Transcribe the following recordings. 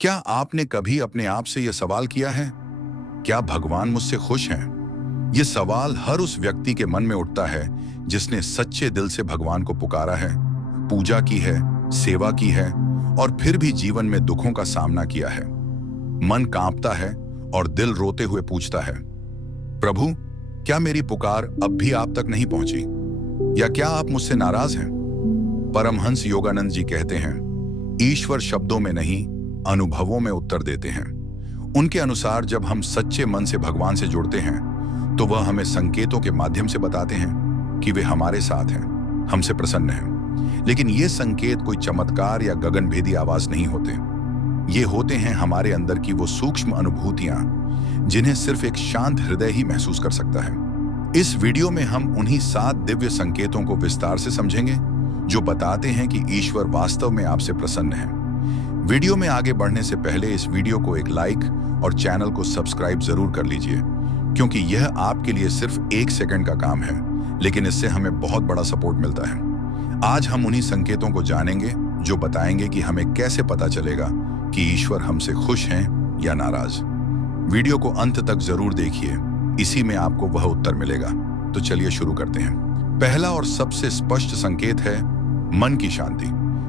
क्या आपने कभी अपने आप से यह सवाल किया है, क्या भगवान मुझसे खुश हैं? यह सवाल हर उस व्यक्ति के मन में उठता है जिसने सच्चे दिल से भगवान को पुकारा है, पूजा की है, सेवा की है और फिर भी जीवन में दुखों का सामना किया है। मन कांपता है और दिल रोते हुए पूछता है, प्रभु, क्या मेरी पुकार अब भी आप तक नहीं पहुंची? या क्या आप मुझसे नाराज हैं? परमहंस योगानंद जी कहते हैं, ईश्वर शब्दों में नहीं, अनुभवों में उत्तर देते हैं। उनके अनुसार जब हम सच्चे मन से भगवान से जुड़ते हैं तो वह हमें संकेतों के माध्यम से बताते हैं कि वे हमारे साथ हैं, हमसे प्रसन्न हैं। लेकिन ये संकेत कोई चमत्कार या गगनभेदी आवाज नहीं होते। ये होते हैं हमारे अंदर की वो सूक्ष्म अनुभूतियां जिन्हें सिर्फ एक शांत हृदय ही महसूस कर सकता है। इस वीडियो में हम उन्हीं 7 दिव्य संकेतों को विस्तार से समझेंगे जो बताते हैं कि ईश्वर वास्तव में आपसे प्रसन्न है। वीडियो में आगे बढ़ने से पहले इस वीडियो को एक लाइक और चैनल को सब्सक्राइब जरूर कर लीजिए, क्योंकि यह आपके लिए सिर्फ 1 सेकंड का काम है, लेकिन इससे हमें बहुत बड़ा सपोर्ट मिलता है। आज हम उन्हीं संकेतों को जानेंगे जो बताएंगे कि हमें कैसे पता चलेगा कि ईश्वर हमसे खुश हैं या नाराज। वीडियो को अंत तक जरूर देखिए, इसी में आपको वह उत्तर मिलेगा। तो चलिए शुरू करते हैं। पहला और सबसे स्पष्ट संकेत है मन की शांति।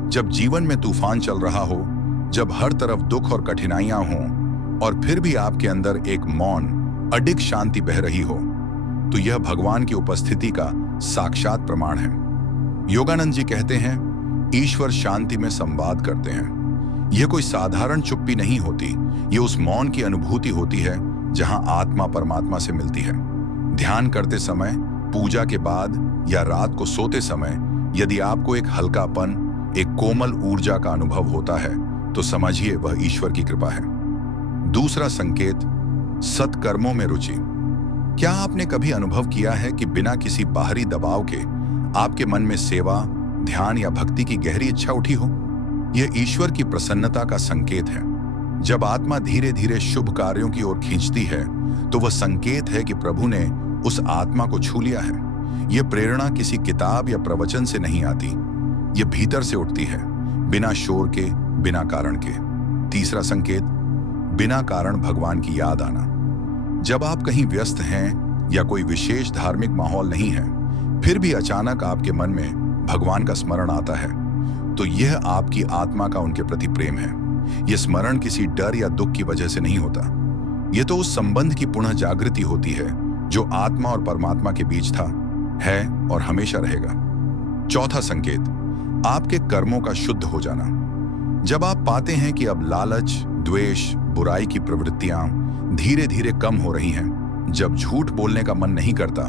जब जीवन में तूफान चल रहा हो, जब हर तरफ दुख और कठिनाइयां हों और फिर भी आपके अंदर एक मौन, अडिग शांति बह रही हो, तो यह भगवान की उपस्थिति का साक्षात प्रमाण है। योगानंद जी कहते हैं, ईश्वर शांति में संवाद करते हैं। यह कोई साधारण चुप्पी नहीं होती, यह उस मौन की अनुभूति होती है जहां आत्मा परमात्मा से मिलती है। ध्यान करते समय, पूजा के बाद या रात को सोते समय यदि आपको एक हल्कापन, एक कोमल ऊर्जा का अनुभव होता है तो समझिए वह ईश्वर की कृपा है। दूसरा संकेत, सत्कर्मों में रुचि। क्या आपने कभी अनुभव किया है कि बिना किसी बाहरी दबाव के आपके मन में सेवा, ध्यान या भक्ति की गहरी इच्छा उठी हो? यह ईश्वर की प्रसन्नता का संकेत है। जब आत्मा धीरे धीरे शुभ कार्यों की ओर खींचती है तो वह संकेत है कि प्रभु ने उस आत्मा को छू लिया है। यह प्रेरणा किसी किताब या प्रवचन से नहीं आती, यह भीतर से उठती है, बिना शोर के, बिना कारण के। तीसरा संकेत, बिना कारण भगवान की याद आना। जब आप कहीं व्यस्त हैं या कोई विशेष धार्मिक माहौल नहीं है, फिर भी अचानक आपके मन में भगवान का स्मरण आता है, तो यह आपकी आत्मा का उनके प्रति प्रेम है। यह स्मरण किसी डर या दुख की वजह से नहीं होता, यह तो उस संबंध की पुनः जागृति होती है जो आत्मा और परमात्मा के बीच था, है और हमेशा रहेगा। चौथा संकेत, आपके कर्मों का शुद्ध हो जाना। जब आप पाते हैं कि अब लालच, द्वेष, बुराई की प्रवृत्तियां धीरे धीरे कम हो रही हैं, जब झूठ बोलने का मन नहीं करता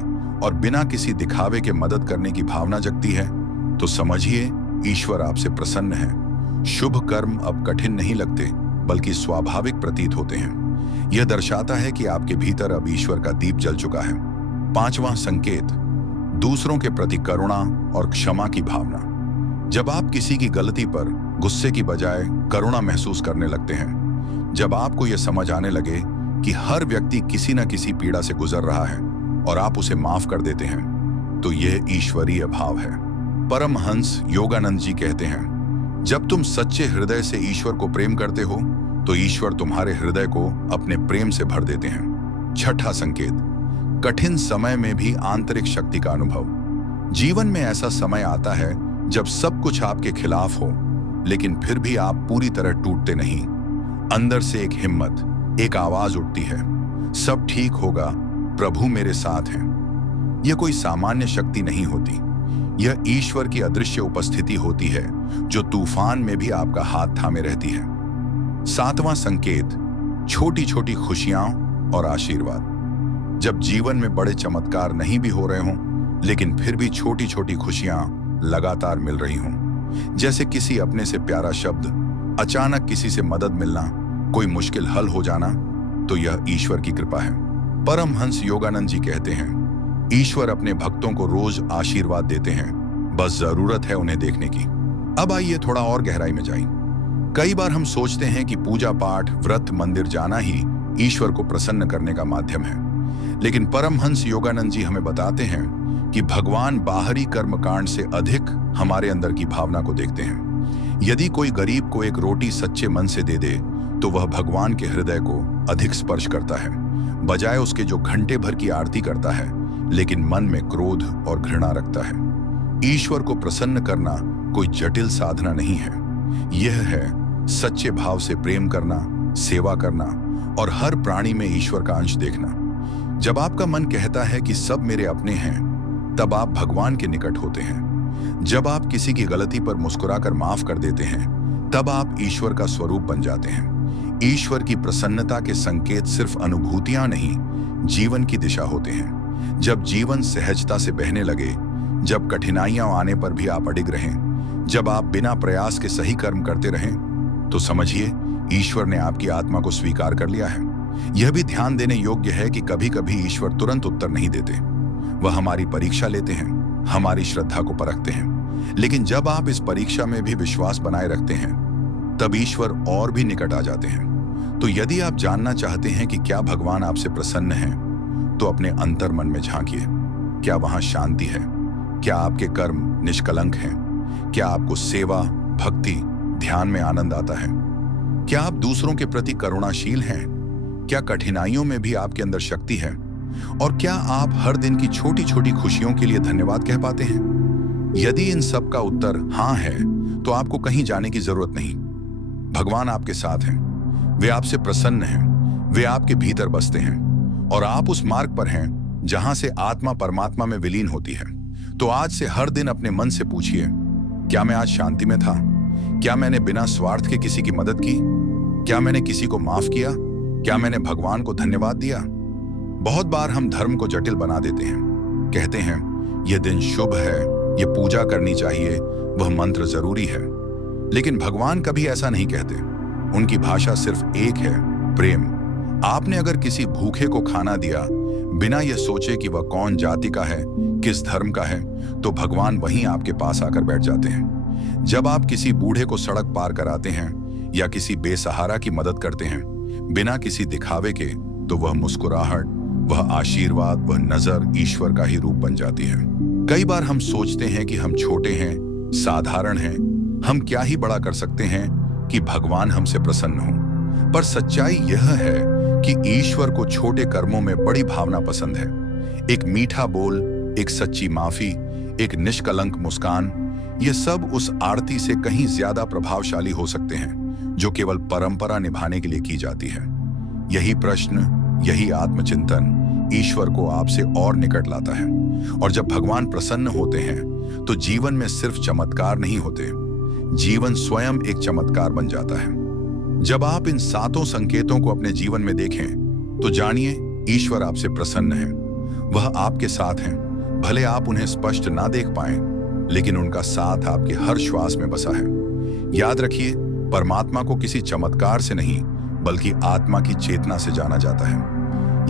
और बिना किसी दिखावे के मदद करने की भावना जगती है, तो समझिए ईश्वर आपसे प्रसन्न है। शुभ कर्म अब कठिन नहीं लगते, बल्कि स्वाभाविक प्रतीत होते हैं। यह दर्शाता है कि आपके भीतर अब ईश्वर का दीप जल चुका है। पांचवां संकेत, दूसरों के प्रति करुणा और क्षमा की भावना। जब आप किसी की गलती पर गुस्से की बजाय करुणा महसूस करने लगते हैं, जब आपको यह समझ आने लगे कि हर व्यक्ति किसी न किसी पीड़ा से गुजर रहा है और आप उसे माफ कर देते हैं, तो यह ईश्वरीय भाव है। परमहंस योगानंद जी कहते हैं, जब तुम सच्चे हृदय से ईश्वर को प्रेम करते हो तो ईश्वर तुम्हारे हृदय को अपने प्रेम से भर देते हैं। छठा संकेत, कठिन समय में भी आंतरिक शक्ति का अनुभव। जीवन में ऐसा समय आता है जब सब कुछ आपके खिलाफ हो, लेकिन फिर भी आप पूरी तरह टूटते नहीं। अंदर से एक हिम्मत, एक आवाज उठती है, सब ठीक होगा, प्रभु मेरे साथ हैं। यह कोई सामान्य शक्ति नहीं होती, यह ईश्वर की अदृश्य उपस्थिति होती है जो तूफान में भी आपका हाथ थामे रहती है। सातवां संकेत, छोटी छोटी खुशियां और आशीर्वाद। जब जीवन में बड़े चमत्कार नहीं भी हो रहे हों, लेकिन फिर भी छोटी छोटी खुशियां लगातार मिल रही हों, जैसे किसी अपने से प्यारा शब्द, अचानक किसी से मदद मिलना, कोई मुश्किल हल हो जाना, तो यह ईश्वर की कृपा है। परमहंस योगानंद जी कहते हैं, ईश्वर अपने भक्तों को रोज आशीर्वाद देते हैं, बस जरूरत है उन्हें देखने की। अब आइए थोड़ा और गहराई में जाएं। कई बार हम सोचते हैं कि पूजा पाठ, व्रत, मंदिर जाना ही ईश्वर को प्रसन्न करने का माध्यम है, लेकिन परमहंस योगानंद जी हमें बताते हैं कि भगवान बाहरी कर्मकांड से अधिक हमारे अंदर की भावना को देखते हैं। यदि कोई गरीब को एक रोटी सच्चे मन से दे दे तो वह भगवान के हृदय को अधिक स्पर्श करता है, बजाय उसके जो घंटे भर की आरती करता है लेकिन मन में क्रोध और घृणा रखता है। ईश्वर को प्रसन्न करना कोई जटिल साधना नहीं है। यह है सच्चे भाव से प्रेम करना, सेवा करना और हर प्राणी में ईश्वर का अंश देखना। जब आपका मन कहता है कि सब मेरे अपने हैं, तब आप भगवान के निकट होते हैं। जब आप किसी की गलती पर मुस्कुराकर माफ कर देते हैं, तब आप ईश्वर का स्वरूप बन जाते हैं। ईश्वर की प्रसन्नता के संकेत सिर्फ अनुभूतियां नहीं, जीवन की दिशा होते हैं। जब जीवन सहजता से बहने लगे, जब कठिनाइयां आने पर भी आप अडिग रहें, जब आप बिना प्रयास के सही कर्म करते रहें, तो समझिए ईश्वर ने आपकी आत्मा को स्वीकार कर लिया है। यह भी ध्यान देने योग्य है कि कभी कभी ईश्वर तुरंत उत्तर नहीं देते। वह हमारी परीक्षा लेते हैं, हमारी श्रद्धा को परखते हैं। लेकिन जब आप इस परीक्षा में भी विश्वास बनाए रखते हैं, तब ईश्वर और भी निकट आ जाते हैं। तो यदि आप जानना चाहते हैं कि क्या भगवान आपसे प्रसन्न हैं, तो अपने अंतर मन में झांकिए। क्या वहां शांति है? क्या आपके कर्म निष्कलंक हैं? क्या आपको सेवा, भक्ति, ध्यान में आनंद आता है? क्या आप दूसरों के प्रति करुणाशील हैं? क्या कठिनाइयों में भी आपके अंदर शक्ति है? और क्या आप हर दिन की छोटी छोटी खुशियों के लिए धन्यवाद कह पाते हैं? यदि इन सब का उत्तर हाँ है, तो आपको कहीं जाने की जरूरत नहीं। भगवान आपके साथ हैं, वे आपसे प्रसन्न हैं, वे आपके भीतर बसते हैं और आप उस मार्ग पर हैं जहां से आत्मा परमात्मा में विलीन होती है। तो आज से हर दिन अपने मन से पूछिए, क्या मैं आज शांति में था? क्या मैंने बिना स्वार्थ के किसी की मदद की? क्या मैंने किसी को माफ किया? क्या मैंने भगवान को धन्यवाद दिया? बहुत बार हम धर्म को जटिल बना देते हैं। कहते हैं यह दिन शुभ है, यह पूजा करनी चाहिए, वह मंत्र जरूरी है। लेकिन भगवान कभी ऐसा नहीं कहते। उनकी भाषा सिर्फ एक है, प्रेम। आपने अगर किसी भूखे को खाना दिया बिना यह सोचे कि वह कौन जाति का है, किस धर्म का है, तो भगवान वहीं आपके पास आकर बैठ जाते हैं। जब आप किसी बूढ़े को सड़क पार कराते हैं या किसी बेसहारा की मदद करते हैं बिना किसी दिखावे के, तो वह मुस्कुराहट, वह आशीर्वाद, वह नजर ईश्वर का ही रूप बन जाती है। कई बार हम सोचते हैं कि हम छोटे हैं, साधारण हैं, हम क्या ही बड़ा कर सकते हैं कि भगवान हमसे प्रसन्न हो। पर सच्चाई यह है कि ईश्वर को छोटे कर्मों में बड़ी भावना पसंद है। एक मीठा बोल, एक सच्ची माफी, एक निष्कलंक मुस्कान, ये सब उस आरती से कहीं ज्यादा प्रभावशाली हो सकते हैं जो केवल परंपरा निभाने के लिए की जाती है। यही प्रश्न, यही आत्मचिंतन ईश्वर को आपसे और निकट लाता है। और जब भगवान प्रसन्न होते हैं तो जीवन में सिर्फ चमत्कार नहीं होते, जीवन स्वयं एक चमत्कार बन जाता है। जब आप इन सातों संकेतों को अपने जीवन में देखें, तो जानिए ईश्वर आपसे प्रसन्न है। वह आपके साथ हैं, भले आप उन्हें स्पष्ट ना देख पाएं, लेकिन उनका साथ आपके हर श्वास में बसा है। याद रखिए, परमात्मा को किसी चमत्कार से नहीं, बल्कि आत्मा की चेतना से जाना जाता है।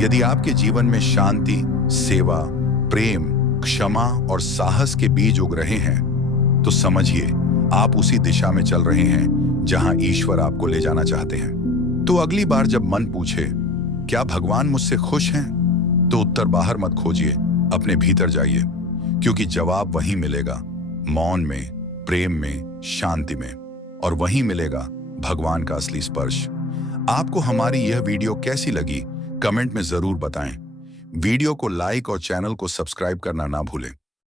यदि आपके जीवन में शांति, सेवा, प्रेम, क्षमा और साहस के बीज उग रहे हैं, तो समझिए आप उसी दिशा में चल रहे हैं जहां ईश्वर आपको ले जाना चाहते हैं। तो अगली बार जब मन पूछे क्या भगवान मुझसे खुश हैं, तो उत्तर बाहर मत खोजिए, अपने भीतर जाइए, क्योंकि जवाब वहीं मिलेगा, मौन में, प्रेम में, शांति में। और वहीं मिलेगा भगवान का असली स्पर्श। आपको हमारी यह वीडियो कैसी लगी, कमेंट में जरूर बताएं। वीडियो को लाइक और चैनल को सब्सक्राइब करना ना भूलें।